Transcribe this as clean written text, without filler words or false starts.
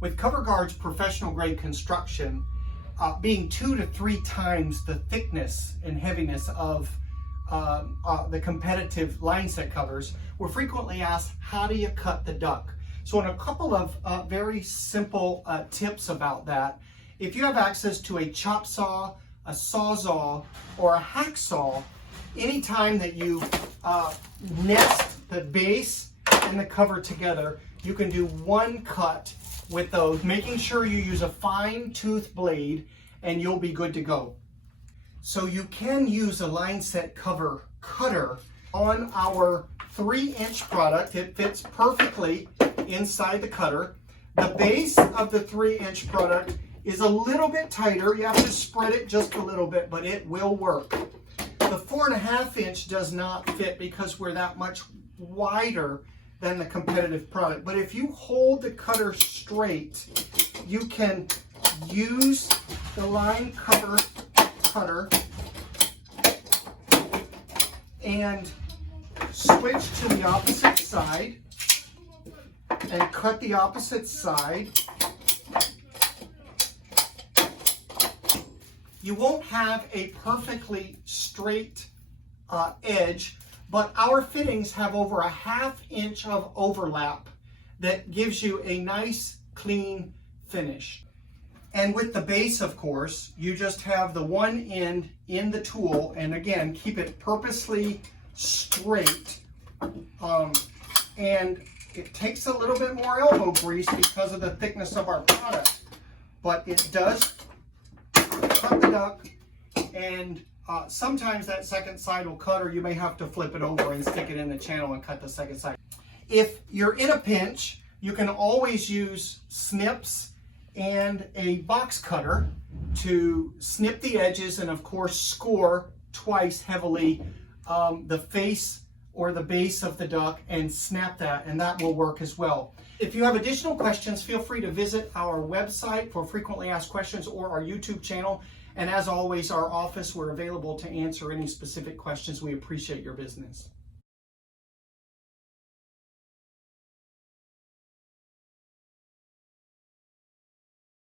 With cover guards professional grade construction being 2 to 3 times the thickness and heaviness of the competitive line set covers, we're frequently asked, how do you cut the duct? So in a couple of very simple tips about that, if you have access to a chop saw, a sawzall, or a hacksaw, anytime that you nest the base and the cover together, you can do one cut with those, making sure you use a fine tooth blade and you'll be good to go. So you can use a line set cover cutter on our 3-inch product. It fits perfectly inside the cutter. The base of the 3-inch product is a little bit tighter. You have to spread it just a little bit, but it will work. The 4.5-inch does not fit because we're that much wider than the competitive product. But if you hold the cutter straight, you can use the line cover cutter and switch to the opposite side and cut the opposite side. You won't have a perfectly straight edge, but our fittings have over a 1/2 inch of overlap that gives you a nice clean finish. And with the base, of course, you just have the one end in the tool, and again, keep it purposely straight. And it takes a little bit more elbow grease because of the thickness of our product, but it does cut the duct, and sometimes that second side will cut, or you may have to flip it over and stick it in the channel and cut the second side. If you're in a pinch, you can always use snips and a box cutter to snip the edges and of course score twice heavily the face or the base of the duct and snap that, and that will work as well. If you have additional questions, feel free to visit our website for frequently asked questions or our YouTube channel. And as always, our office, we're available to answer any specific questions. We appreciate your business.